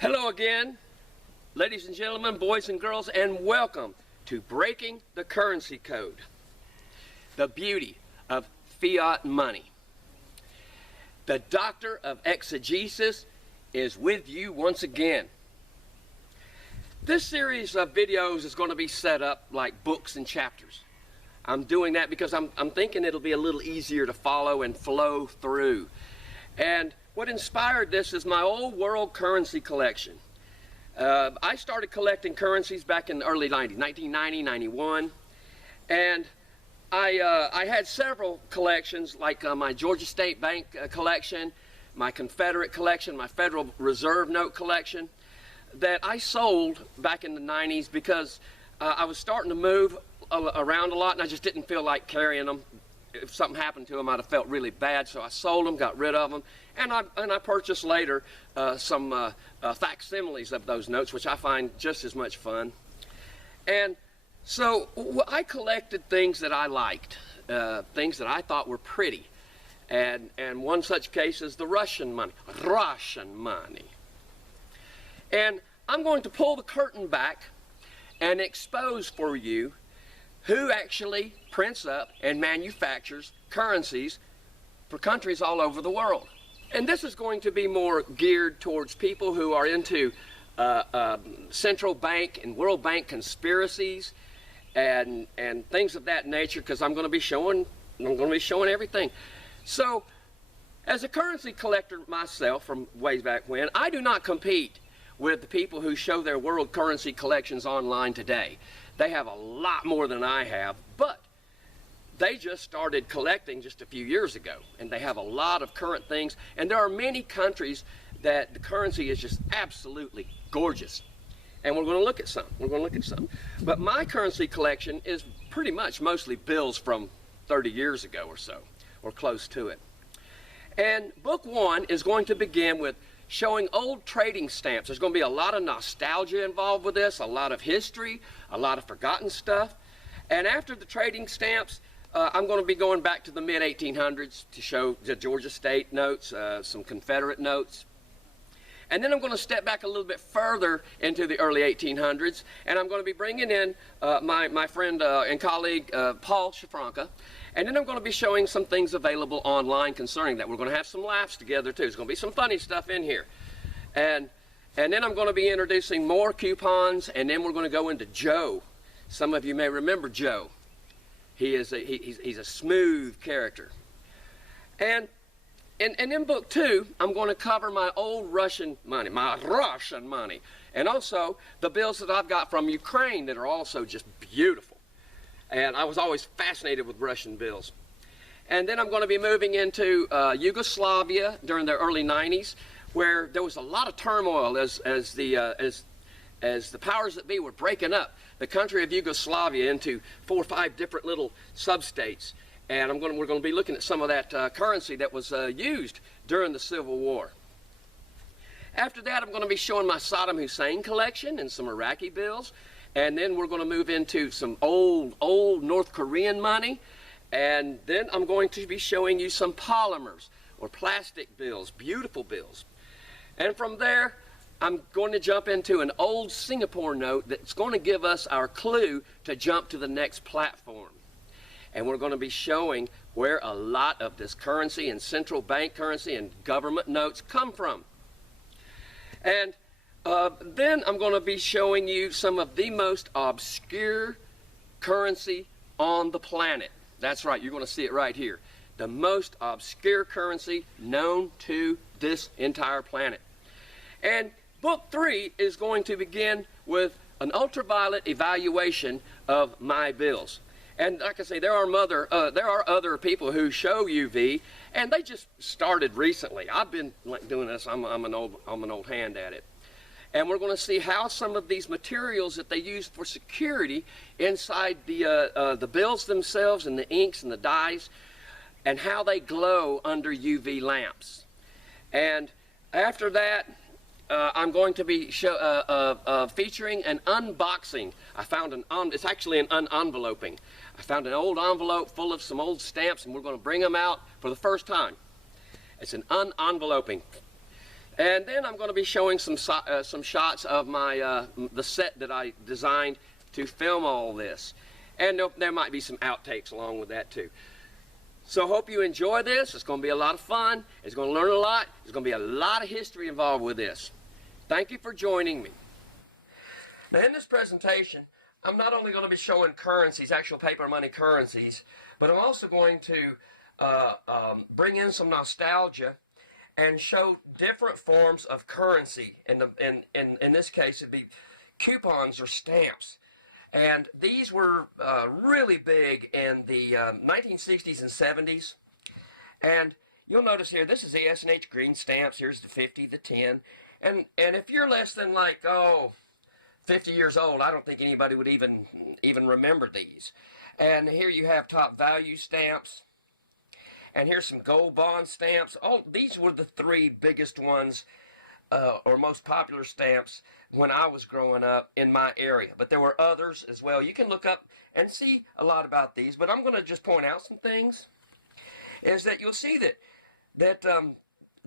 Hello again, ladies and gentlemen, boys and girls, and welcome to Breaking the Currency Code, the beauty of fiat money. The Doctor of Exegesis is with you once again. This series of videos is going to be set up like books and chapters. I'm doing that because I'm thinking it'll be a little easier to follow and flow through. And what inspired this is my old world currency collection. I started collecting currencies back in the early 90s, 1990, 91. And I had several collections, like my Georgia State Bank collection, my Confederate collection, my Federal Reserve Note collection, that I sold back in the 90s because I was starting to move around a lot and I just didn't feel like carrying them. If something happened to them, I'd have felt really bad, so I sold them, got rid of them, and I purchased later some facsimiles of those notes, which I find just as much fun. And so I collected things that I liked, things that I thought were pretty, and one such case is the Russian money. And I'm going to pull the curtain back and expose for you who actually prints up and manufactures currencies for countries all over the world. And this is going to be more geared towards people who are into central bank and World Bank conspiracies and things of that nature, because I'm going to be showing everything. So, as a currency collector myself from way back when, I do not compete with the people who show their world currency collections online today. They have a lot more than I have, but they just started collecting just a few years ago, and they have a lot of current things, and there are many countries that the currency is just absolutely gorgeous. And we're going to look at some. But my currency collection is pretty much mostly bills from 30 years ago or so, or close to it. And book one is going to begin with showing old trading stamps. There's going to be a lot of nostalgia involved with this, a lot of history, a lot of forgotten stuff. And after the trading stamps, I'm going to be going back to the mid-1800s to show the Georgia State notes, some Confederate notes. And then I'm going to step back a little bit further into the early 1800s, and I'm going to be bringing in my friend and colleague, Paul Shafranca. And then I'm going to be showing some things available online concerning that. We're going to have some laughs together too. There's going to be some funny stuff in here. And then I'm going to be introducing more coupons, and then we're going to go into Joe. Some of you may remember Joe. He's a smooth character. And in book two, I'm going to cover my old Russian money, and also the bills that I've got from Ukraine that are also just beautiful. And I was always fascinated with Russian bills. And then I'm going to be moving into Yugoslavia during the early 90s, where there was a lot of turmoil as the powers that be were breaking up the country of Yugoslavia into 4 or 5 different little sub-states. And we're going to be looking at some of that currency that was used during the Civil War. After that, I'm going to be showing my Saddam Hussein collection and some Iraqi bills. And then we're going to move into some old North Korean money. And then I'm going to be showing you some polymers or plastic bills, beautiful bills. And from there, I'm going to jump into an old Singapore note that's going to give us our clue to jump to the next platform. And we're going to be showing where a lot of this currency and central bank currency and government notes come from. And then I'm going to be showing you some of the most obscure currency on the planet. That's right, you're going to see it right here. The most obscure currency known to this entire planet. And book three is going to begin with an ultraviolet evaluation of my bills. And like I say, there are other people who show UV, and they just started recently. I've been doing this. I'm an old hand at it. And we're going to see how some of these materials that they use for security inside the bills themselves and the inks and the dyes, and how they glow under UV lamps. And after that, I'm going to be featuring an unboxing. I found it's actually an unenveloping. I found an old envelope full of some old stamps, and we're going to bring them out for the first time. It's an unenveloping. And then I'm going to be showing some shots of my the set that I designed to film all this. And there might be some outtakes along with that too. So hope you enjoy this. It's going to be a lot of fun. It's going to learn a lot. There's going to be a lot of history involved with this. Thank you for joining me. Now in this presentation, I'm not only going to be showing currencies, actual paper money currencies, but I'm also going to bring in some nostalgia and show different forms of currency. In this case, it'd be coupons or stamps. And these were really big in the 1960s and 70s. And you'll notice here, this is the S&H green stamps. Here's the 50, the 10. And if you're less than 50 years old, I don't think anybody would even remember these. And here you have top value stamps. And here's some gold bond stamps. These were the three biggest ones or most popular stamps when I was growing up in my area. But there were others as well. You can look up and see a lot about these, but I'm going to just point out some things. Is that you'll see that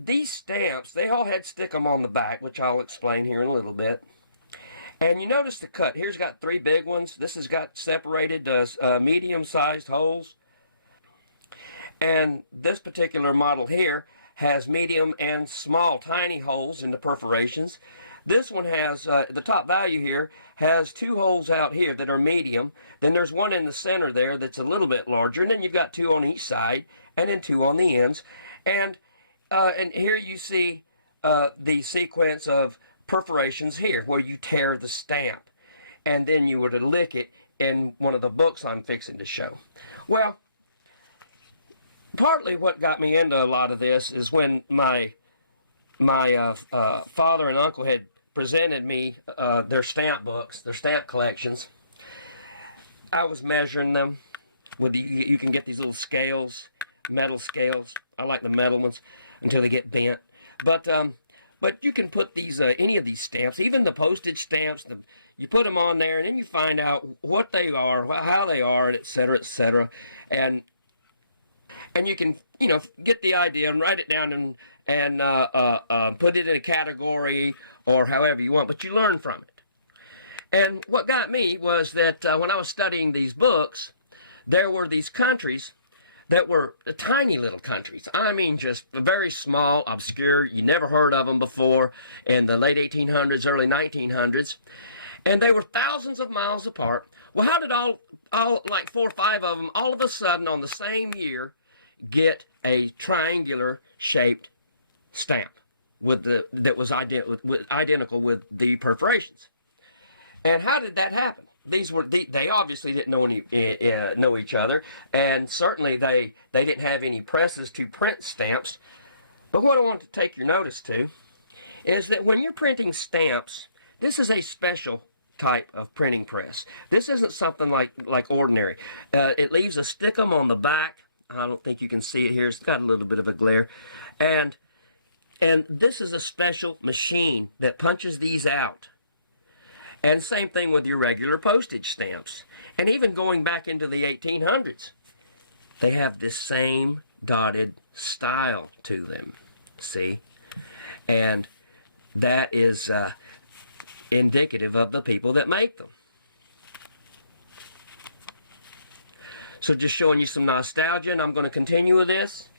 these stamps, they all had stick-em on the back, which I'll explain here in a little bit. And you notice the cut. Here's got three big ones. This has got separated medium-sized holes. And this particular model here has medium and small, tiny holes in the perforations. This one has, the top value here, has two holes out here that are medium. Then there's one in the center there that's a little bit larger. And then you've got two on each side, and then two on the ends. And here you see the sequence of perforations here, where you tear the stamp. And then you were to lick it in one of the books I'm fixing to show. Well, partly what got me into a lot of this is when my father and uncle had presented me their stamp books, their stamp collections. I was measuring them with you can get these little scales, metal scales. I like the metal ones until they get bent. But you can put these any of these stamps, even the postage stamps. You put them on there, and then you find out what they are, how they are, etc., etc. And you can, get the idea and write it down and put it in a category or however you want, but you learn from it. And what got me was that when I was studying these books, there were these countries that were tiny little countries. I mean, just very small, obscure. You never heard of them before in the late 1800s, early 1900s. And they were thousands of miles apart. Well, how did all like 4 or 5 of them, all of a sudden on the same year, get a triangular shaped stamp that was identical with the perforations? And how did that happen? They obviously didn't know each other, and certainly they didn't have any presses to print stamps. But what I want to take your notice to is that when you're printing stamps, this is a special type of printing press. This isn't something like ordinary. It leaves a stick-em on the back. I don't think you can see it here. It's got a little bit of a glare. And this is a special machine that punches these out. And same thing with your regular postage stamps. And even going back into the 1800s, they have this same dotted style to them. See? And that is indicative of the people that make them. So just showing you some nostalgia, and I'm going to continue with this.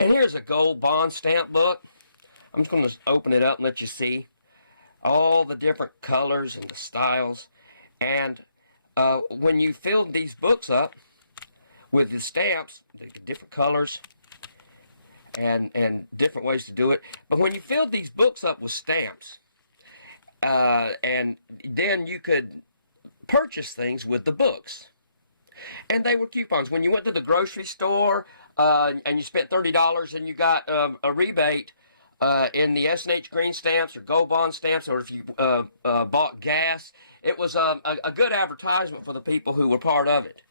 And here's a gold bond stamp book. I'm just going to open it up and let you see all the different colors and the styles. And when you filled these books up with the stamps, the different colors and different ways to do it. But when you filled these books up with stamps, and then you could purchase things with the books. And they were coupons. When you went to the grocery store and you spent $30 and you got a rebate in the S&H green stamps or gold bond stamps, or if you bought gas, it was a good advertisement for the people who were part of it.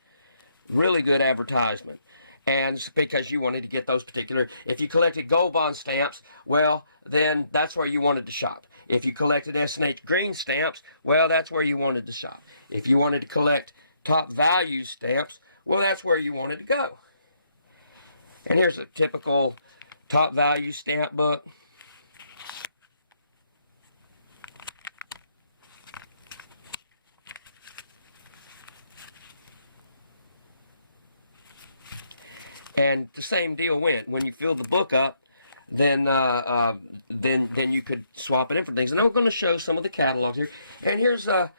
Really good advertisement. And because you wanted to get those particular, if you collected gold bond stamps, well, then that's where you wanted to shop. If you collected S&H green stamps, well, that's where you wanted to shop. If you wanted to collect top value stamps, well, that's where you wanted to go. And here's a typical top value stamp book. And the same deal went. When you fill the book up, then you could swap it in for things. And I'm going to show some of the catalogs here. And here's a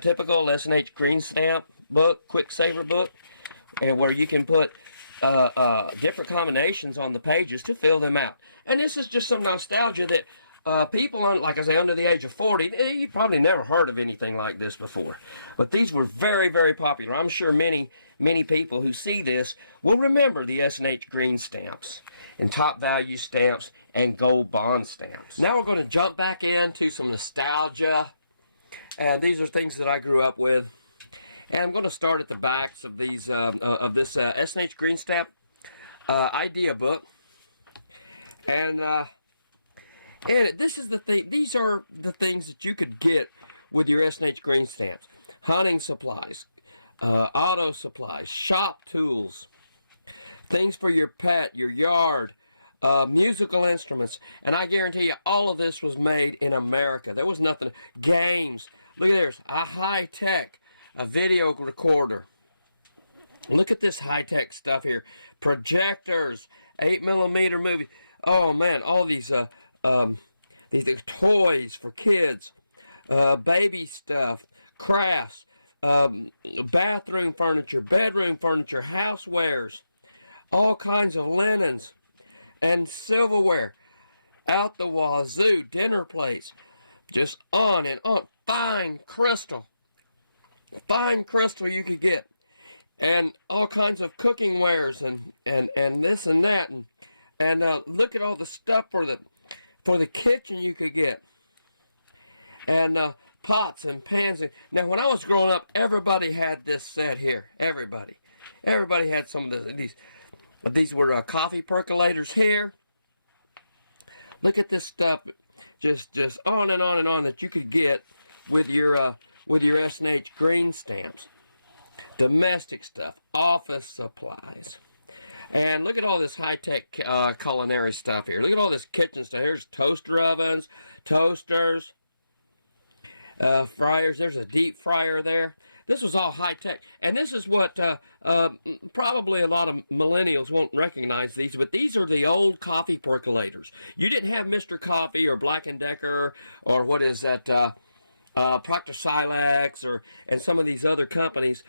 typical S&H green stamp book, quick saver book, and where you can put different combinations on the pages to fill them out. And this is just some nostalgia that people, like I say, under the age of 40, you probably never heard of anything like this before. But these were very, very popular. I'm sure many people who see this will remember the S&H green stamps and top value stamps and gold bond stamps. Now we're going to jump back into some nostalgia. And these are things that I grew up with. And I'm going to start at the backs of these this S&H green stamp idea book. And this is the thing. These are the things that you could get with your S&H green stamps: hunting supplies, auto supplies, shop tools, things for your pet, your yard, musical instruments. And I guarantee you, all of this was made in America. There was nothing. Games. Look at this. A high-tech video recorder. Look at this high-tech stuff here. Projectors, 8mm movies. Oh man, all these toys for kids, baby stuff, crafts, bathroom furniture, bedroom furniture, housewares, all kinds of linens and silverware, out the wazoo, dinner plates, just on and on. Fine crystal you could get, and all kinds of cooking wares and this and that, and look at all the stuff for the kitchen you could get, and pots and pans. Now, when I was growing up, everybody had this set here. Everybody had some of these. These were coffee percolators here. Look at this stuff, just on and on and on, that you could get with your S&H green stamps. Domestic stuff, office supplies. And look at all this high-tech culinary stuff here. Look at all this kitchen stuff. Here's toaster ovens, toasters, fryers. There's a deep fryer there. This was all high-tech. And this is what probably a lot of millennials won't recognize these, but these are the old coffee percolators. You didn't have Mr. Coffee or Black & Decker or what is that, Procter Silex and some of these other companies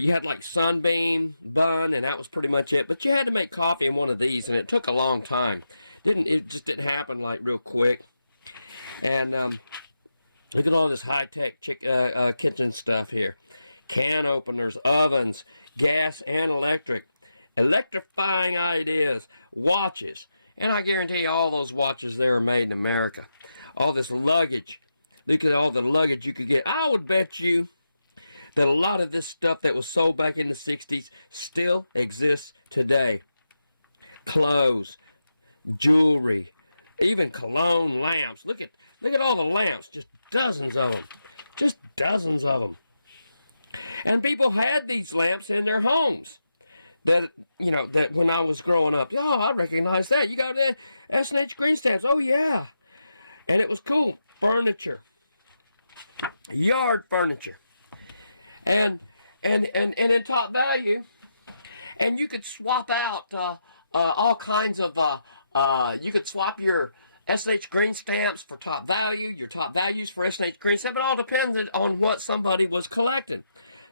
you had like Sunbeam, Bun, and that was pretty much it. But you had to make coffee in one of these, and it took a long time. It just didn't happen like real quick. And look at all this high-tech kitchen stuff here. Can openers, ovens, gas and electric, electrifying ideas, watches. And I guarantee you all those watches there are made in America. All this luggage. Look at all the luggage you could get. I would bet you that a lot of this stuff that was sold back in the 60s still exists today. Clothes, jewelry, even cologne, lamps. Look at all the lamps. Just dozens of them. Just dozens of them. And people had these lamps in their homes. That when I was growing up, I recognize that. You got the S&H green stamps. Oh yeah. And it was cool. Furniture. Yard furniture. And in top value. And you could swap out all kinds of you could swap your S&H green stamps for top value, your top values for S&H green stamp. It all depended on what somebody was collecting.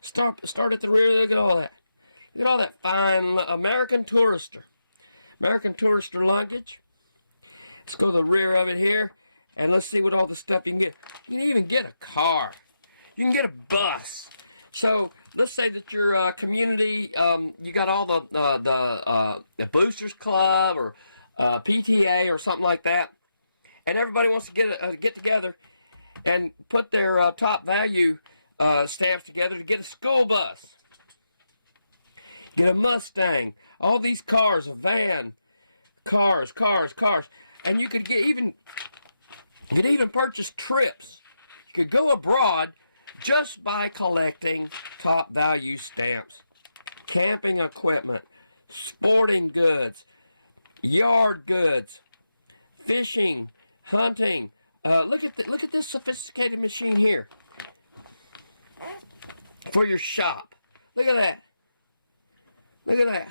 Start at the rear. Look at all that. Look at all that fine American Tourister luggage. Let's go to the rear of it here, and let's see what all the stuff you can get. You can even get a car. You can get a bus. So let's say that your community, you got all the Boosters Club or PTA or something like that, and everybody wants to get together and put their top value stamps together to get a school bus. Get a Mustang, all these cars, a van, cars, and you could even purchase trips. You could go abroad just by collecting top value stamps. Camping equipment, sporting goods, yard goods, fishing, hunting. Look at this sophisticated machine here for your shop. Look at that. Look at that.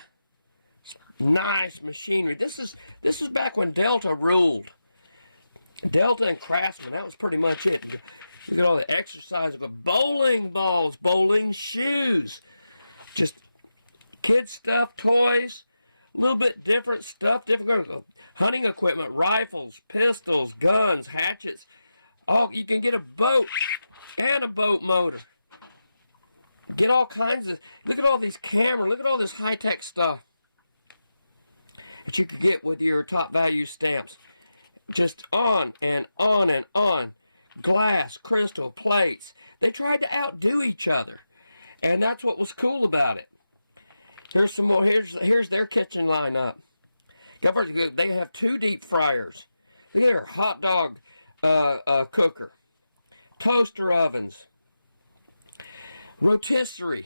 Nice machinery. This is back when Delta ruled. Delta and Craftsman, that was pretty much it. Look at all the exercise, but bowling balls, bowling shoes, just kid stuff, toys, a little bit different stuff, different hunting equipment, rifles, pistols, guns, hatchets. Oh, you can get a boat and a boat motor. Get all kinds of, look at all these cameras, look at all this high-tech stuff that you could get with your top value stamps. Just on and on and on. Glass, crystal, plates. They tried to outdo each other. And that's what was cool about it. Here's some more. Here's their kitchen lineup. They have 2 deep fryers. Look at their hot dog cooker. Toaster ovens. Rotisserie.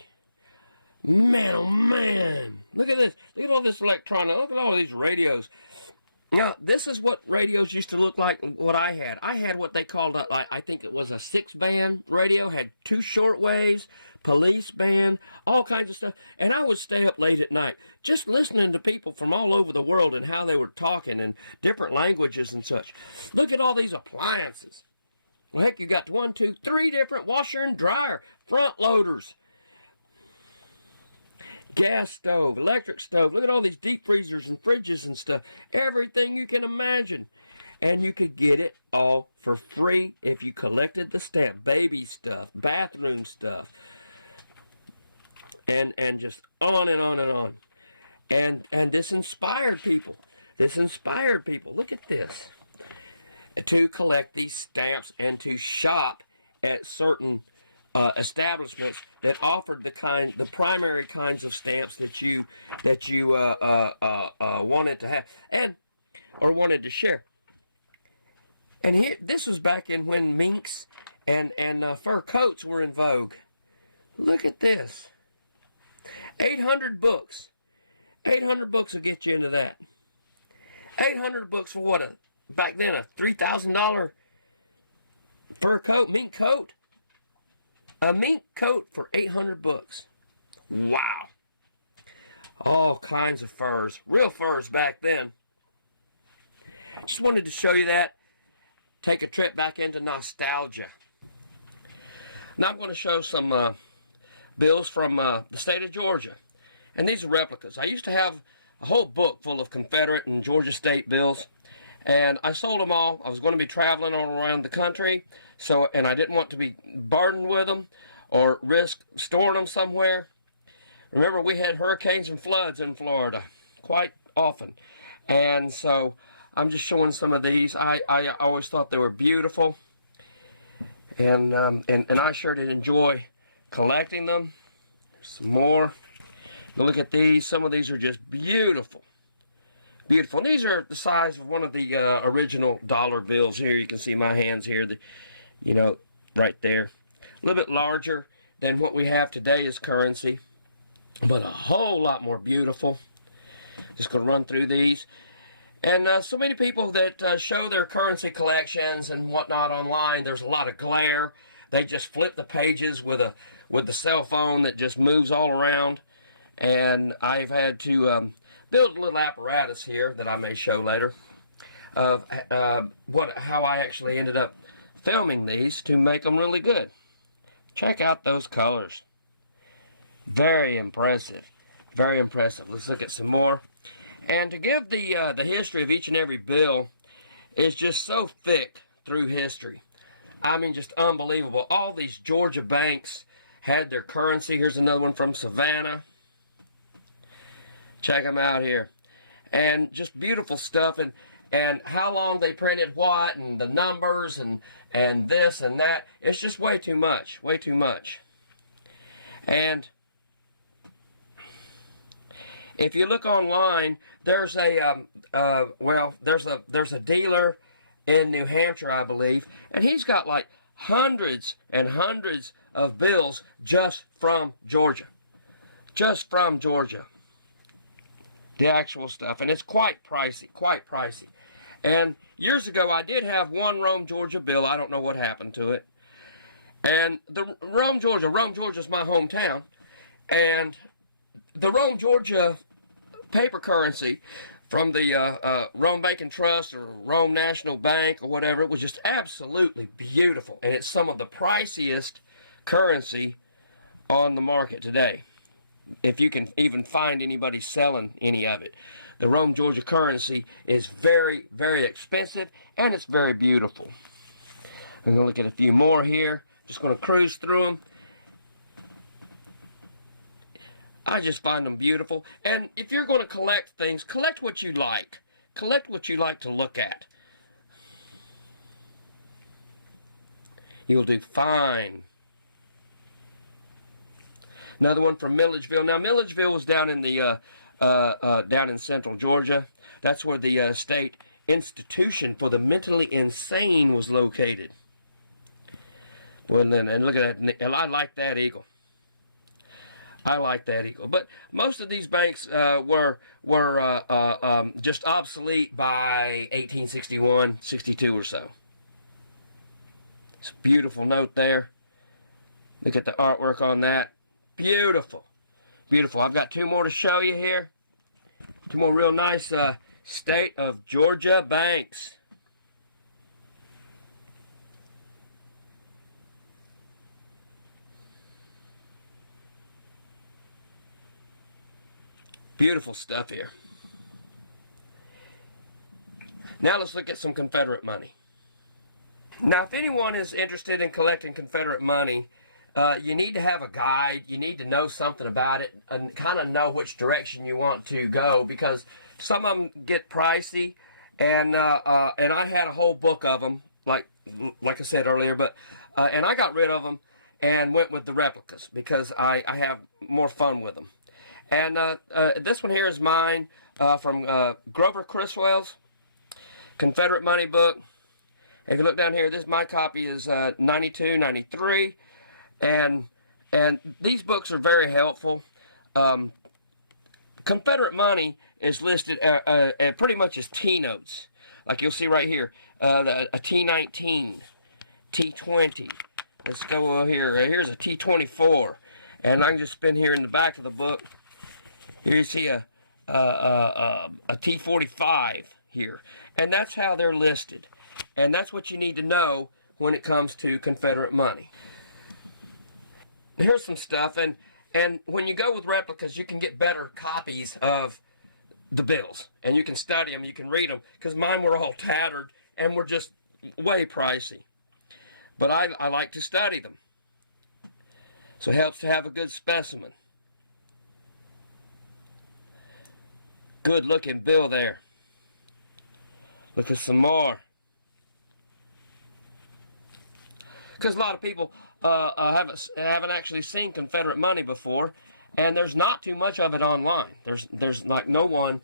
Man, oh man. Look at this. Look at all this electronic. Look at all these radios. Now, this is what radios used to look like, what I had. I had what they called, I think it was a 6-band radio, had 2 shortwaves, police band, all kinds of stuff. And I would stay up late at night just listening to people from all over the world and how they were talking in different languages and such. Look at all these appliances. Well, heck, you got 1, 2, 3 different washer and dryer, front loaders. Gas stove, electric stove. Look at all these deep freezers and fridges and stuff. Everything you can imagine. And you could get it all for free if you collected the stamp. Baby stuff, bathroom stuff. And just on and on and on. And this inspired people. This inspired people. Look at this. To collect these stamps and to shop at certain establishments that offered the primary kinds of stamps that you wanted to have or wanted to share. And here, this was back in when minks and fur coats were in vogue. Look at this. 800 books. 800 books will get you into that. 800 books for what? Back then, a $3,000 fur coat, mink coat. A mink coat for 800 books. Wow. All kinds of furs. Real furs back then. Just wanted to show you that. Take a trip back into nostalgia. Now I'm going to show some bills from the state of Georgia. And these are replicas. I used to have a whole book full of Confederate and Georgia state bills. And I sold them all. I was going to be traveling all around the country, and I didn't want to be burdened with them or risk storing them somewhere. Remember, we had hurricanes and floods in Florida quite often. And so I'm just showing some of these. I always thought they were beautiful. And I sure did enjoy collecting them. There's some more. Now look at these. Some of these are just beautiful. Beautiful. And these are the size of one of the original dollar bills here. You can see my hands here, right there. A little bit larger than what we have today as currency, but a whole lot more beautiful. Just going to run through these. And so many people that show their currency collections and whatnot online, there's a lot of glare. They just flip the pages with the cell phone that just moves all around. And I've had to build a little apparatus here that I may show later of how I actually ended up filming these to make them really good. Check out those colors. Very impressive. Very impressive. Let's look at some more. And to give the history of each and every bill is just so thick through history. I mean, just unbelievable. All these Georgia banks had their currency. Here's another one from Savannah. Check them out here. And just beautiful stuff, and how long they printed what, and the numbers, and this and that. It's just way too much. Way too much. And if you look online, there's there's a dealer in New Hampshire, I believe, and he's got like hundreds and hundreds of bills just from Georgia. Just from Georgia. The actual stuff, and it's quite pricey, quite pricey. And years ago, I did have one Rome, Georgia bill. I don't know what happened to it. And the Rome, Georgia is my hometown. And the Rome, Georgia paper currency from the Rome Bank and Trust or Rome National Bank or whatever, it was just absolutely beautiful. And it's some of the priciest currency on the market today, if you can even find anybody selling any of it. The Rome, Georgia currency is very, very expensive, and it's very beautiful. I'm going to look at a few more here. Just going to cruise through them. I just find them beautiful. And if you're going to collect things, collect what you like. Collect what you like to look at. You'll do fine. Another one from Milledgeville. Now, Milledgeville was down in the down in central Georgia. That's where the state institution for the mentally insane was located. Well, and look at that. I like that eagle. I like that eagle. But most of these banks were just obsolete by 1861, 62 or so. It's a beautiful note there. Look at the artwork on that. Beautiful. Beautiful. I've got two more to show you here. Two more real nice state of Georgia banks. Beautiful stuff here. Now let's look at some Confederate money. Now, if anyone is interested in collecting Confederate money, you need to have a guide. You need to know something about it and kind of know which direction you want to go, because some of them get pricey, and I had a whole book of them, like I said earlier, but and I got rid of them and went with the replicas because I have more fun with them. And this one here is mine from Grover Criswell's Confederate Money book. If you look down here, my copy is 92, 93. And these books are very helpful. Confederate money is listed pretty much as T-notes. Like you'll see right here, a T-19, T-20. Let's go over here. Here's a T-24. And I can just spin here in the back of the book. Here you see a T-45 here. And that's how they're listed. And that's what you need to know when it comes to Confederate money. Here's some stuff, and when you go with replicas, you can get better copies of the bills, and you can study them, you can read them, because mine were all tattered and were just way pricey. But I like to study them, so it helps to have a good specimen. Good looking bill there. Look at some more. Because a lot of people haven't actually seen Confederate money before, and there's not too much of it online. There's like no one,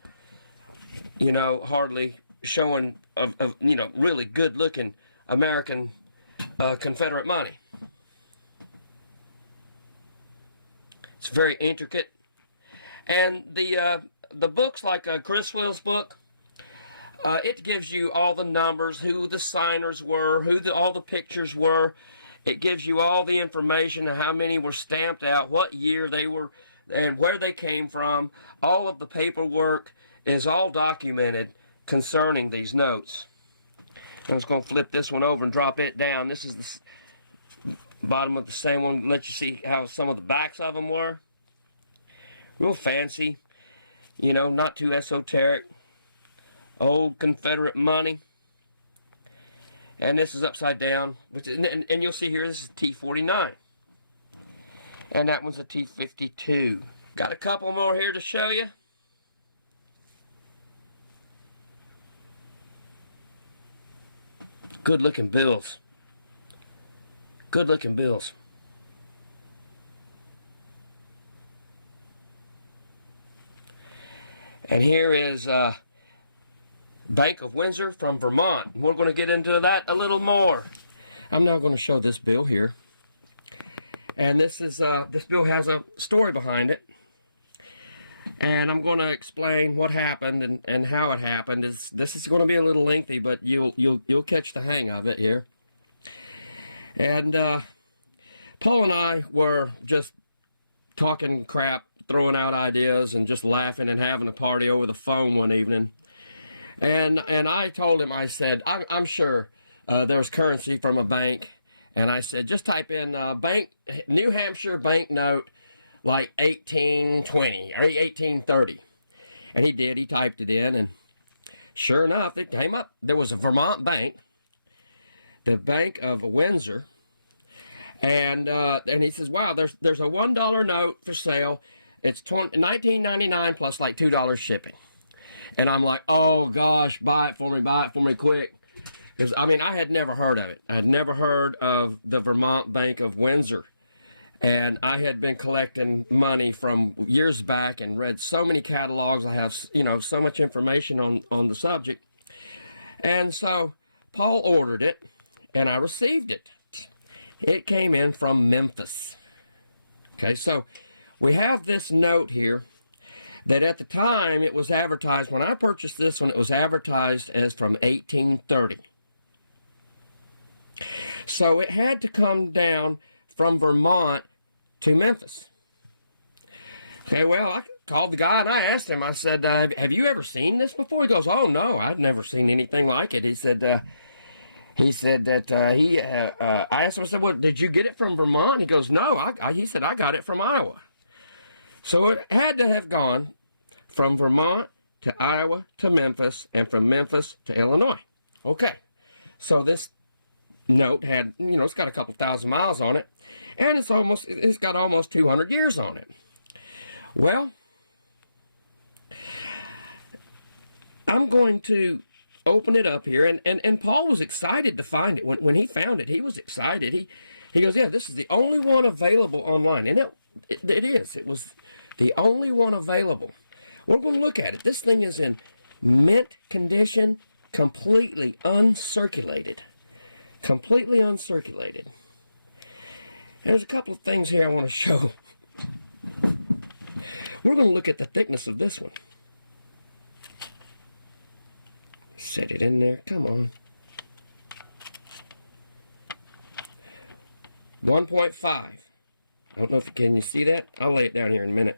hardly showing of really good looking American Confederate money. It's very intricate, and the books like Criswell's book. It gives you all the numbers, who the signers were, who all the pictures were. It gives you all the information of how many were stamped out, what year they were, and where they came from. All of the paperwork is all documented concerning these notes. I'm just going to flip this one over and drop it down. This is the bottom of the same one. Let you see how some of the backs of them were. Real fancy, not too esoteric. Old Confederate money. And this is upside down. And you'll see here, this is T49. And that one's a T52. Got a couple more here to show you. Good looking bills. Good looking bills. And here is Bank of Windsor from Vermont. We're going to get into that a little more. I'm now going to show this bill here. And this bill has a story behind it. And I'm going to explain what happened and how it happened. This is going to be a little lengthy, but you'll catch the hang of it here. And Paul and I were just talking crap, throwing out ideas, and just laughing and having a party over the phone one evening. And I told him, I said, I'm sure there's currency from a bank. And I said, just type in bank, New Hampshire banknote, like 1820 or 1830. And he did. He typed it in, and sure enough, it came up. There was a Vermont bank, the Bank of Windsor, and he says, wow, there's a $1 note for sale. It's $19.99 plus like $2 shipping. And I'm like, oh gosh, buy it for me quick. Because, I mean, I had never heard of it. I had never heard of the Vermont Bank of Windsor. And I had been collecting money from years back and read so many catalogs. I have, you know, so much information on the subject. And so Paul ordered it, and I received it. It came in from Memphis. Okay, so we have this note here that at the time it was advertised, when I purchased this one, it was advertised as from 1830. So it had to come down from Vermont to Memphis. Okay, well, I called the guy and I asked him, I said, have you ever seen this before? He goes, oh no, I've never seen anything like it. He said that I asked him, I said, well, did you get it from Vermont? He goes, no, he said, I got it from Iowa. So it had to have gone from Vermont to Iowa to Memphis, and from Memphis to Illinois. Okay, so this note had, you know, it's got a couple thousand miles on it, and it's got almost 200 years on it. Well, I'm going to open it up here, and Paul was excited to find it. When he found it, he was excited. He goes, yeah, this is the only one available online, and it is. It was the only one available. We're going to look at it. This thing is in mint condition, completely uncirculated. Completely uncirculated. There's a couple of things here I want to show. We're going to look at the thickness of this one. Set it in there. Come on. 1.5. I don't know if can you see that? I'll lay it down here in a minute.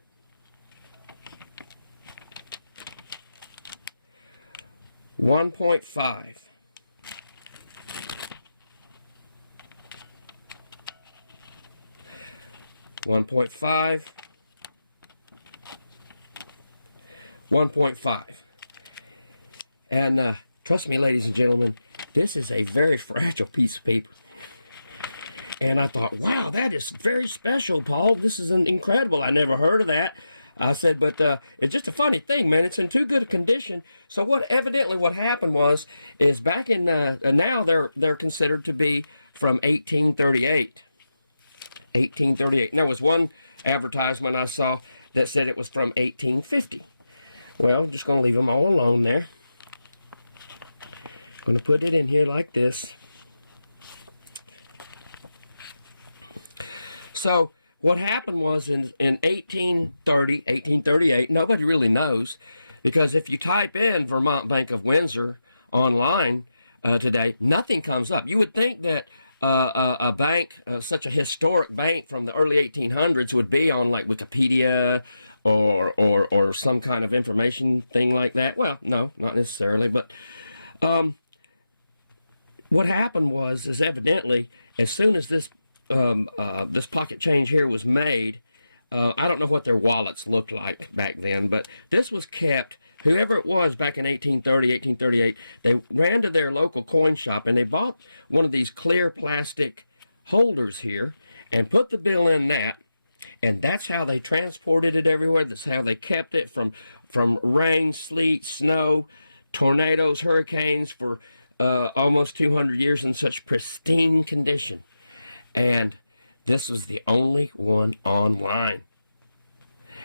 1.5. 1.5. 1.5. And trust me, ladies and gentlemen, this is a very fragile piece of paper. And I thought, wow, that is very special, Paul. This is incredible. I never heard of that. I said, but it's just a funny thing, man. It's in too good a condition. So evidently what happened is back in, now they're considered to be from 1838. 1838. And there was one advertisement I saw that said it was from 1850. Well, I'm just going to leave them all alone there. I'm going to put it in here like this. So what happened was in 1838, nobody really knows, because if you type in Vermont Bank of Windsor online today, nothing comes up. You would think that a bank, such a historic bank from the early 1800s, would be on like Wikipedia or some kind of information thing like that. Well, no, not necessarily, but what happened is evidently as soon as this pocket change here was made, I don't know what their wallets looked like back then, but this was kept, whoever it was back in 1830, 1838, they ran to their local coin shop and they bought one of these clear plastic holders here and put the bill in that, and that's how they transported it everywhere. That's how they kept it from rain, sleet, snow, tornadoes, hurricanes for almost 200 years in such pristine condition. And this was the only one online.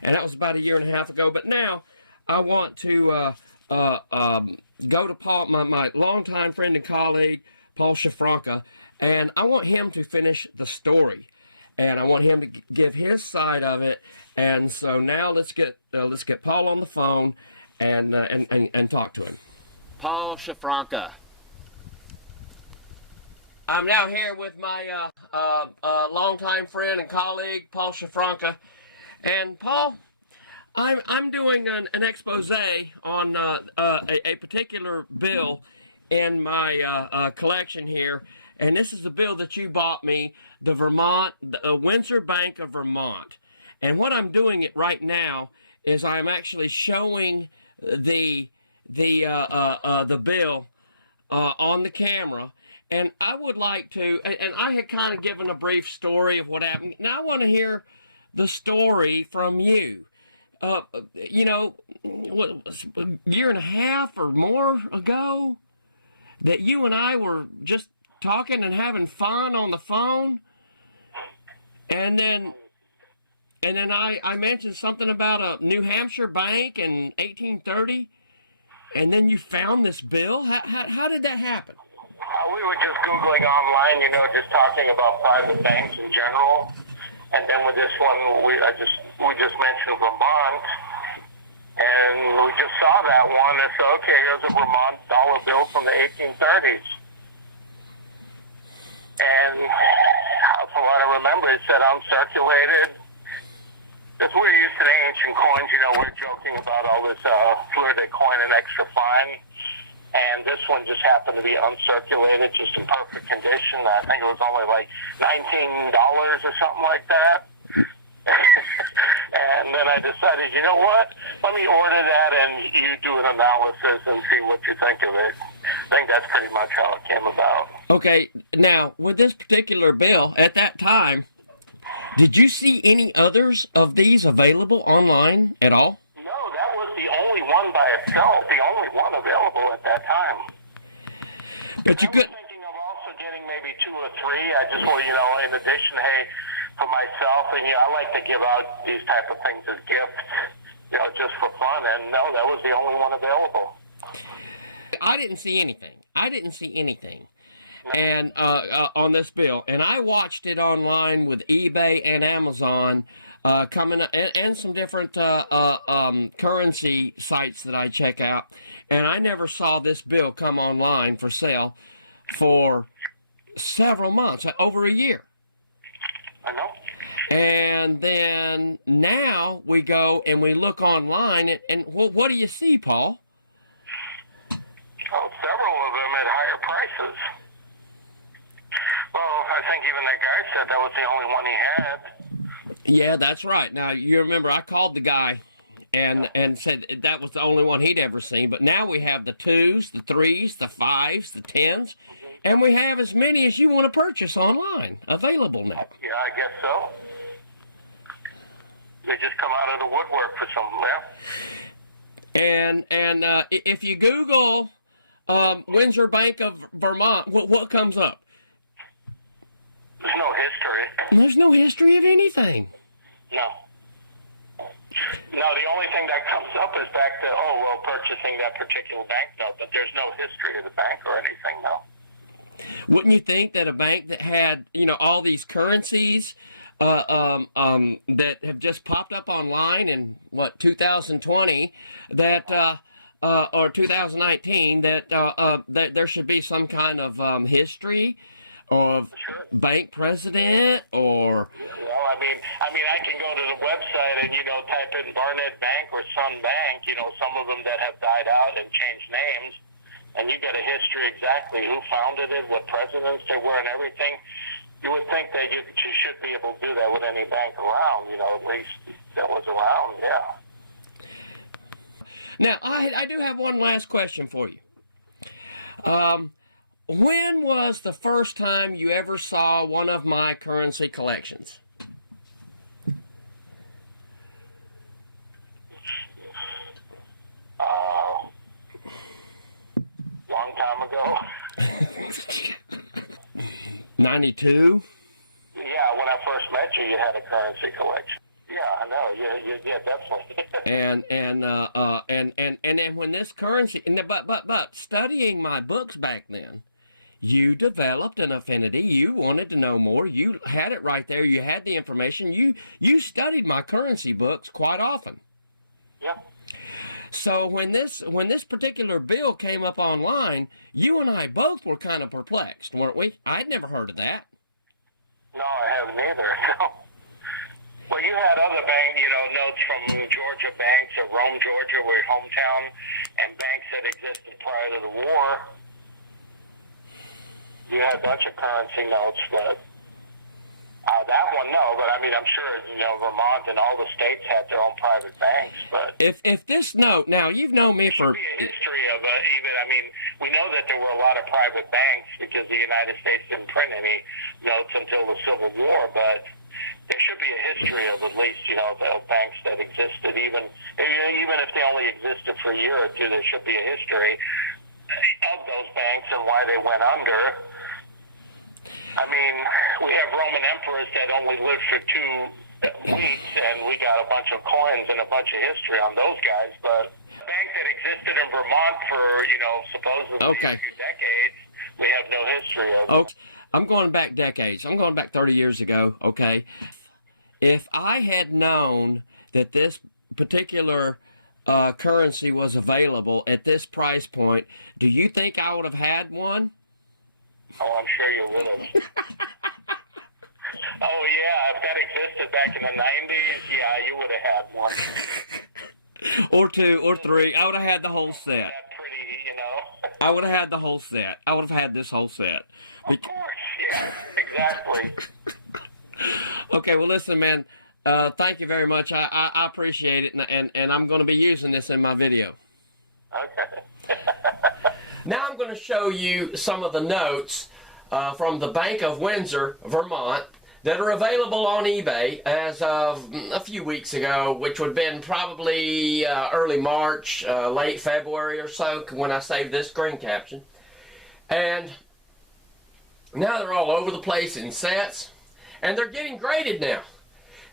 And that was about 1.5 years ago. But now I want to go to Paul, my longtime friend and colleague, Paul Shafranka, and I want him to finish the story. And I want him to give his side of it. And so now let's get Paul on the phone and talk to him. Paul Shafranka. I'm now here with my longtime friend and colleague, Paul Shafranka, And Paul, I'm doing an expose on a particular bill in my collection here, and this is the bill that you bought me, the Windsor Bank of Vermont. And what I'm doing it right now is I'm actually showing the bill on the camera, and I would like to, and I had kind of given a brief story of what happened. Now I want to hear the story from you. You know, what, a year and a half or more ago, that you and I were just talking and having fun on the phone, and then I mentioned something about a New Hampshire bank in 1830, and then you found this bill. How did that happen? We were just Googling online, you know, just talking about private banks in general. And then with this one, we just mentioned Vermont, and we just saw that one and said, okay, here's a Vermont dollar bill from the 1830s. And from what I remember, it said uncirculated. Because we're used to the ancient coins, you know, we're joking about all this fleur-de coin and extra fine. And this one just happened to be uncirculated, just in perfect condition. I think it was only like $19 or something like that. And then I decided, you know what? Let me order that and you do an analysis and see what you think of it. I think that's pretty much how it came about. Okay, now, with this particular bill, at that time, did you see any others of these available online at all? No, that was the only one by itself, the only one available at that time. But you could. I was thinking of also getting maybe 2 or 3. I just want, you know, in addition, hey, for myself, and you know, I like to give out these type of things as gifts, you know, just for fun. And no, that was the only one available. I didn't see anything. And on this bill, and I watched it online with eBay and Amazon coming up, and some different currency sites that I check out, and I never saw this bill come online for sale for several months, over a year. I know. And then now we go and we look online, and what do you see, Paul? Oh, several of them at higher prices. Well, I think even that guy said that was the only one he had. Yeah, that's right. Now, you remember I called the guy and said that was the only one he'd ever seen. But now we have the 2s, the 3s, the 5s, the 10s, and we have as many as you want to purchase online available now. Yeah, I guess so. They just come out of the woodwork for something, yeah. And if you Google Windsor Bank of Vermont, what comes up? There's no history. There's no history of anything. No. No, the only thing that comes up is back to, purchasing that particular banknote, but there's no history of the bank or anything, no. Wouldn't you think that a bank that had, you know, all these currencies that have just popped up online in, 2020, that, or 2019, that there should be some kind of history of bank president or... Well, I mean, I can go to the website and, you know, type in Barnett Bank or Sun Bank, you know, some of them that have died out and changed names, and you get a history exactly who founded it, what presidents there were and everything. You would think that you should be able to do that with any bank around, you know, at least that was around, yeah. Now, I do have one last question for you. When was the first time you ever saw one of my currency collections? Long time ago. 92? Yeah, when I first met you, you had a currency collection. Yeah, I know. Yeah, definitely. And then when this currency, but studying my books back then, you developed an affinity. You wanted to know more. You had it right there. You had the information. You studied my currency books quite often. Yeah. So when this particular bill came up online, you and I both were kind of perplexed, weren't we? I'd never heard of that. No, I haven't either. No. Well, you had other notes from Georgia banks or Rome, Georgia, where your hometown, and banks that existed prior to the war. You had a bunch of currency notes, but that one, no. But I mean, I'm sure Vermont and all the states had their own private banks. But if this note, now you've known me for there should be a history of even. I mean, we know that there were a lot of private banks because the United States didn't print any notes until the Civil War, but there should be a history of at least, the banks that existed, even if they only existed for a year or two, there should be a history of those banks and why they went under. I mean, we have Roman emperors that only lived for 2 weeks, and we got a bunch of coins and a bunch of history on those guys, but the bank that existed in Vermont for, supposedly a few decades, we have no history of. Okay. I'm going back decades. I'm going back 30 years ago, okay? If I had known that this particular currency was available at this price point, do you think I would have had one? Oh, I'm sure you would have. Oh, yeah, if that existed back in the 90s, yeah, you would have had one. Or 2 or 3. I would have had the whole set. That pretty, I would have had the whole set. I would have had this whole set. Of course, yeah, exactly. Okay, well, listen, man, thank you very much. I appreciate it, and I'm going to be using this in my video. Okay. Now I'm going to show you some of the notes from the Bank of Windsor, Vermont, that are available on eBay as of a few weeks ago, which would have been probably early March, late February or so when I saved this screen caption. And now they're all over the place in sets, and they're getting graded now.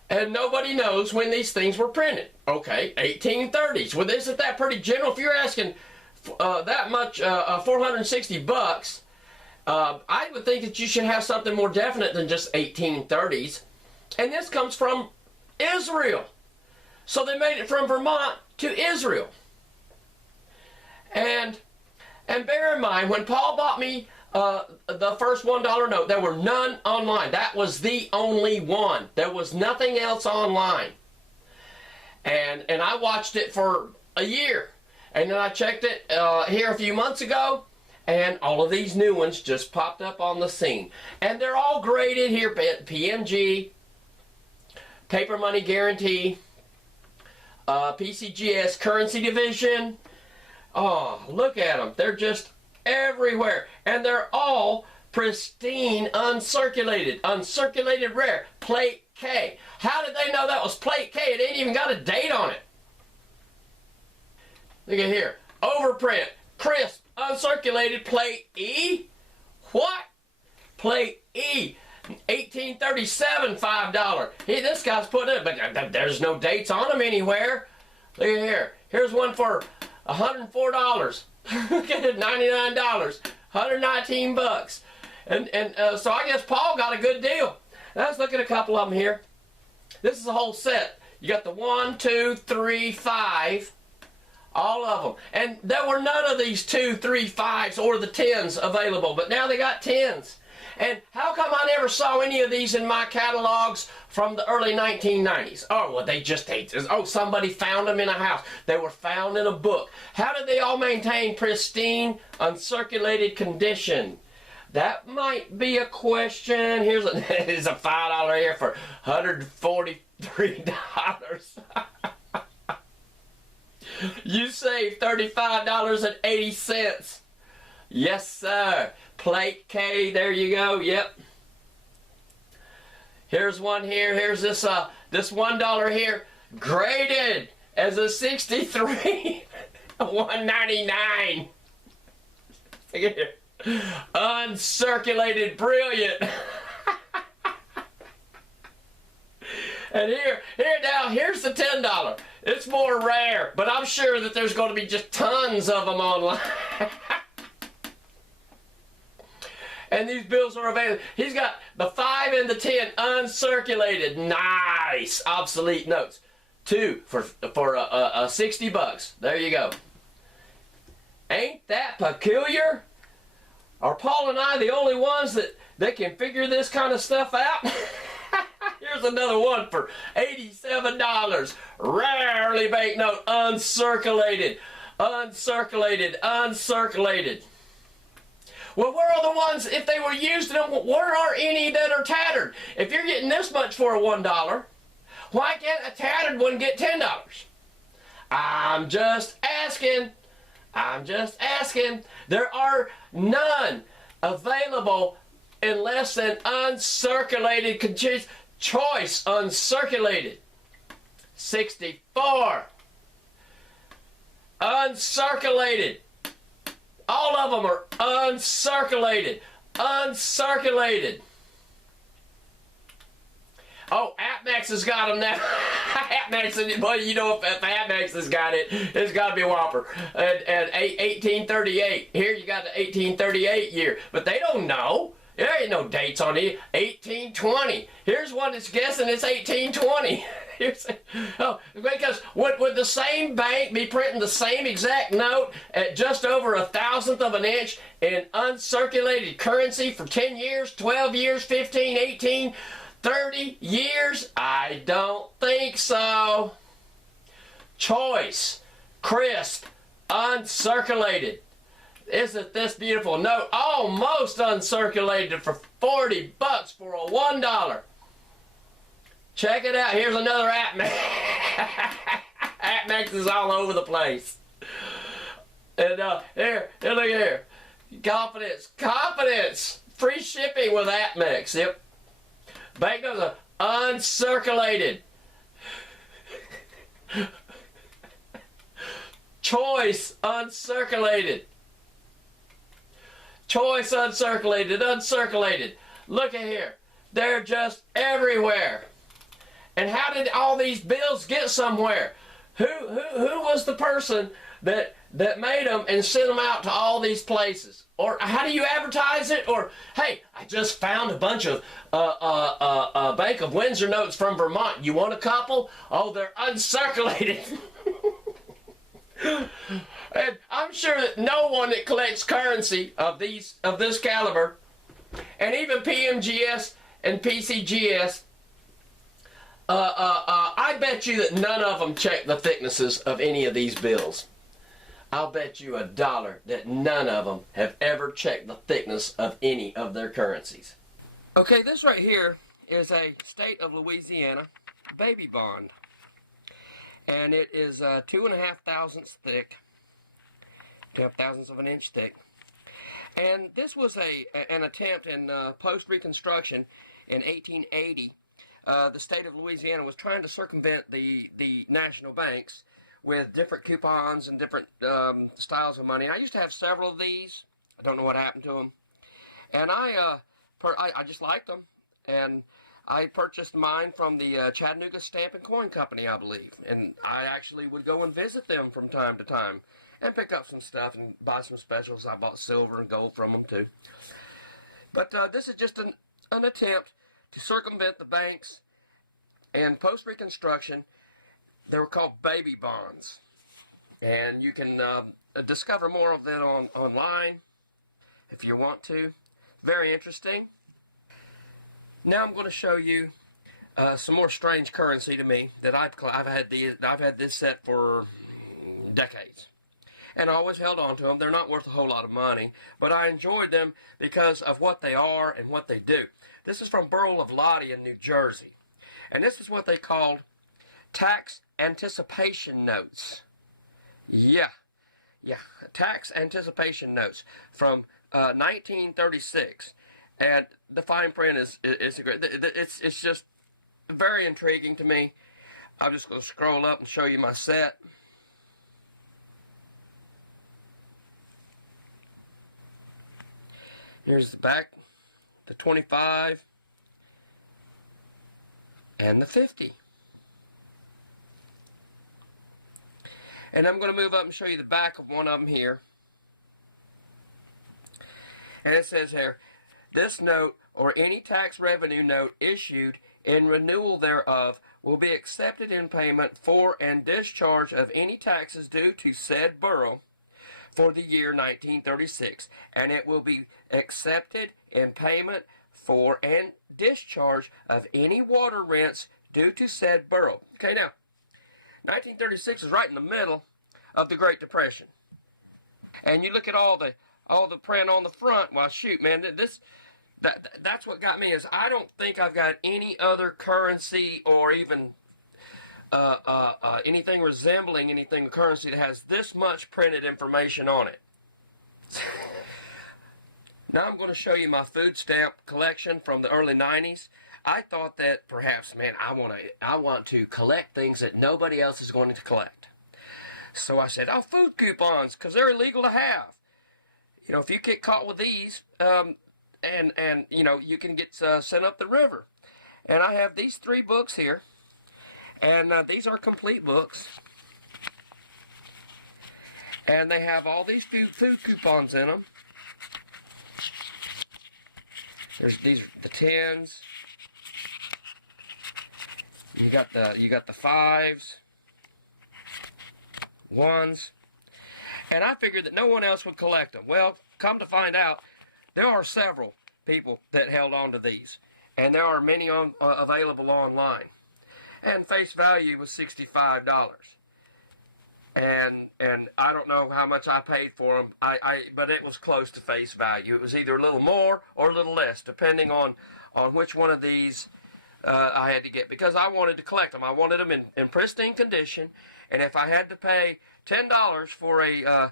And nobody knows when these things were printed. Okay, 1830s. Well, isn't that pretty general? If you're asking that much, 460 bucks, I would think that you should have something more definite than just 1830s. And this comes from Israel. So they made it from Vermont to Israel. And bear in mind, when Paul bought me the first $1 note, there were none online. That was the only one. There was nothing else online. And I watched it for a year. And then I checked it here a few months ago, and all of these new ones just popped up on the scene. And they're all graded here, PMG, Paper Money Guarantee, PCGS Currency Division. Oh, look at them. They're just everywhere. And they're all pristine, uncirculated rare, plate K. How did they know that was plate K? It ain't even got a date on it. Look at here. Overprint, crisp, uncirculated, plate E. What? Plate E. 1837, $5. Hey, this guy's putting it, but there's no dates on them anywhere. Look at here. Here's one for $104. Look at it, $99. 119 bucks. And so I guess Paul got a good deal. Now let's look at a couple of them here. This is a whole set. You got the 1, 2, 3, 5. All of them. And there were none of these 2, 3, 5s or the 10s available, but now they got 10s. And how come I never saw any of these in my catalogs from the early 1990s? Oh, well, oh, somebody found them in a house. They were found in a book. How did they all maintain pristine, uncirculated condition? That might be a question. Here's a $5 here for $143. You saved $35.80. Yes, sir. Plate K, there you go. Yep. Here's one here. Here's this $1 here, graded as a 63. $1.99. Look at here. Uncirculated, brilliant. And here's the $10. It's more rare, but I'm sure that there's going to be just tons of them online. And these bills are available. He's got the 5 and the 10 uncirculated. Nice. Obsolete notes. 2 for 60 bucks. There you go. Ain't that peculiar? Are Paul and I the only ones that can figure this kind of stuff out? Here's another one for $87. Rarely banknote, uncirculated, uncirculated, uncirculated. Well, where are the ones, if they were used, where are any that are tattered? If you're getting this much for a $1, why can't a tattered one get $10? I'm just asking. I'm just asking. There are none available in less than uncirculated choice, uncirculated. 64. Uncirculated. All of them are uncirculated. Uncirculated. Oh, AppMax has got them now. AppMax, well, you know, if AppMax has got it, it's got to be a whopper. And 1838. Here you got the 1838 year. But they don't know. There ain't no dates on it. 1820. Here's one that's guessing it's 1820. Because would the same bank be printing the same exact note at just over 1/1000th of an inch in uncirculated currency for 10 years, 12 years, 15, 18, 30 years? I don't think so. Choice, crisp, uncirculated. Isn't this beautiful note? Almost uncirculated for $40 for a $1. Check it out. Here's another AppMax. AppMax is all over the place. And here, look here. Confidence, confidence. Free shipping with AppMax. Yep. Banknotes are uncirculated. Choice uncirculated. Choice uncirculated, uncirculated. Look at here. They're just everywhere. And how did all these bills get somewhere? Who was the person that made them and sent them out to all these places? Or how do you advertise it? Or, hey, I just found a bunch of Bank of Windsor notes from Vermont. You want a couple? Oh, they're uncirculated. And I'm sure that no one that collects currency of this caliber, and even PMGS and PCGS, I bet you that none of them check the thicknesses of any of these bills. I'll bet you $1 that none of them have ever checked the thickness of any of their currencies. Okay, this right here is a state of Louisiana baby bond. And it is 2.5 thousandths thick, 2.5 thousandths of an inch thick. And this was an attempt in post-Reconstruction in 1880. The state of Louisiana was trying to circumvent the national banks with different coupons and different styles of money. And I used to have several of these. I don't know what happened to them. And I just liked them. And I purchased mine from the Chattanooga Stamp and Coin Company, I believe. And I actually would go and visit them from time to time and pick up some stuff and buy some specials. I bought silver and gold from them too. But this is just an attempt to circumvent the banks. And post-Reconstruction, they were called baby bonds. And you can discover more of that online if you want to. Very interesting. Now I'm going to show you some more strange currency to me that I've had this set for decades, and I always held on to them. They're not worth a whole lot of money, but I enjoyed them because of what they are and what they do. This is from Borough of Lottie in New Jersey, and this is what they called tax anticipation notes. Yeah, tax anticipation notes from 1936. And the fine print is great. It's just very intriguing to me. I'm just going to scroll up and show you my set. Here's the back, the 25, and the 50. And I'm going to move up and show you the back of one of them here. And it says here, this note or any tax revenue note issued in renewal thereof will be accepted in payment for and discharge of any taxes due to said borough for the year 1936, and it will be accepted in payment for and discharge of any water rents due to said borough. Okay, now, 1936 is right in the middle of the Great Depression. And you look at all the print on the front. Well, shoot, man, that's what got me, is I don't think I've got any other currency or even anything resembling anything currency that has this much printed information on it. Now I'm going to show you my food stamp collection from the early 90s. I thought that perhaps, man, I want to collect things that nobody else is going to collect. So I said, oh, food coupons, because they're illegal to have. You know, if you get caught with these, and you know, you can get sent up the river. And I have these 3 books here, and these are complete books. And they have all these food coupons in them. These are the 10s. You got the 5s, 1s, and I figured that no one else would collect them. Well, come to find out, there are several people that held on to these, and there are many available online. And face value was $65, and I don't know how much I paid for them. But it was close to face value. It was either a little more or a little less, depending on which one of these I had to get, because I wanted to collect them. I wanted them in pristine condition, and if I had to pay $10 for a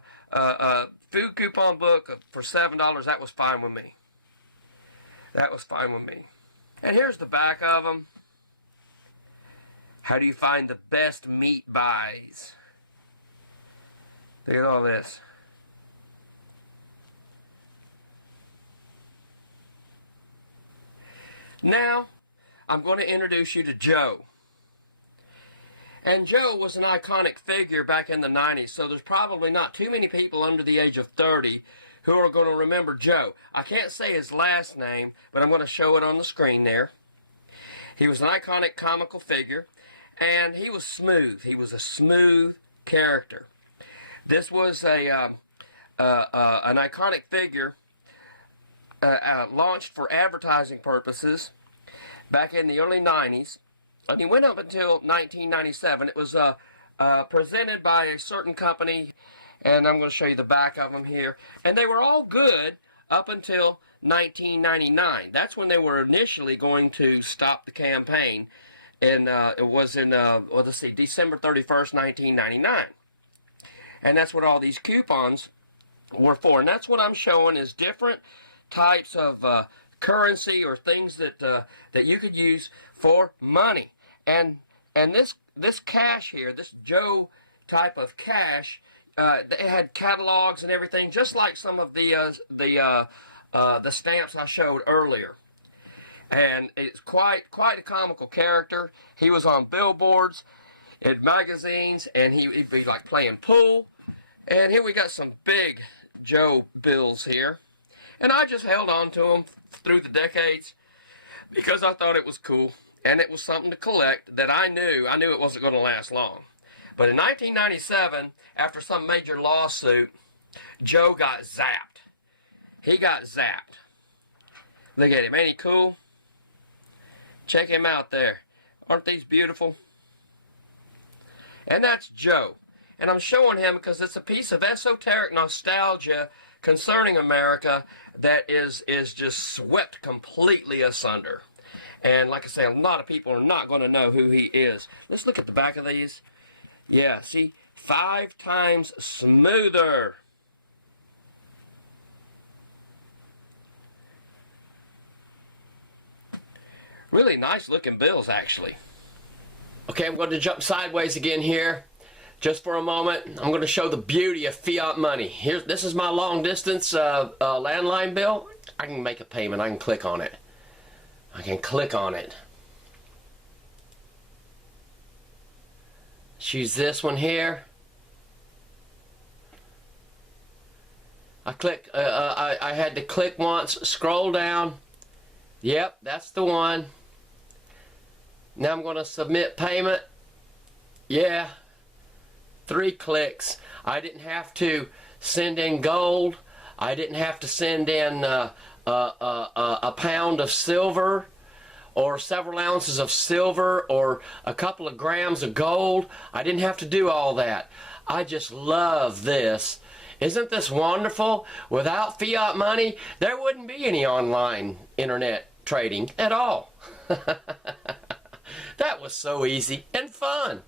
food coupon book for $7, that was fine with me. That was fine with me. And here's the back of them. How do you find the best meat buys? Look at all this. Now, I'm going to introduce you to Joe. And Joe was an iconic figure back in the 90s, so there's probably not too many people under the age of 30 who are going to remember Joe. I can't say his last name, but I'm going to show it on the screen there. He was an iconic comical figure, and he was smooth. He was a smooth character. This was an iconic figure launched for advertising purposes back in the early 90s. And he went up until 1997. It was presented by a certain company, and I'm going to show you the back of them here. And they were all good up until 1999. That's when they were initially going to stop the campaign, and it was in, let's see, December 31st, 1999. And that's what all these coupons were for. And that's what I'm showing, is different types of currency or things that that you could use for money. And this cash here, this Joe type of cash, it had catalogs and everything, just like some of the stamps I showed earlier. And it's quite a comical character. He was on billboards, in magazines, and he'd be like playing pool. And here we got some big Joe bills here. And I just held on to them through the decades because I thought it was cool, and it was something to collect that I knew it wasn't going to last long. But in 1997, after some major lawsuit, Joe got zapped. He got zapped. Look at him. Ain't he cool? Check him out there. Aren't these beautiful? And that's Joe. And I'm showing him because it's a piece of esoteric nostalgia concerning America that is just swept completely asunder. And like I say, a lot of people are not going to know who he is. Let's look at the back of these. Yeah, see, 5 times smoother. Really nice looking bills, actually. Okay, I'm going to jump sideways again here. Just for a moment, I'm going to show the beauty of fiat money. This is my long distance landline bill. I can make a payment. I can click on it. I can click on it. Choose this one here. I click. I had to click once. Scroll down. Yep, that's the one. Now I'm going to submit payment. Yeah. 3 clicks. I didn't have to send in gold. I didn't have to send in a pound of silver or several ounces of silver or a couple of grams of gold. I didn't have to do all that. I just love this. Isn't this wonderful? Without fiat money, there wouldn't be any online internet trading at all. That was so easy and fun.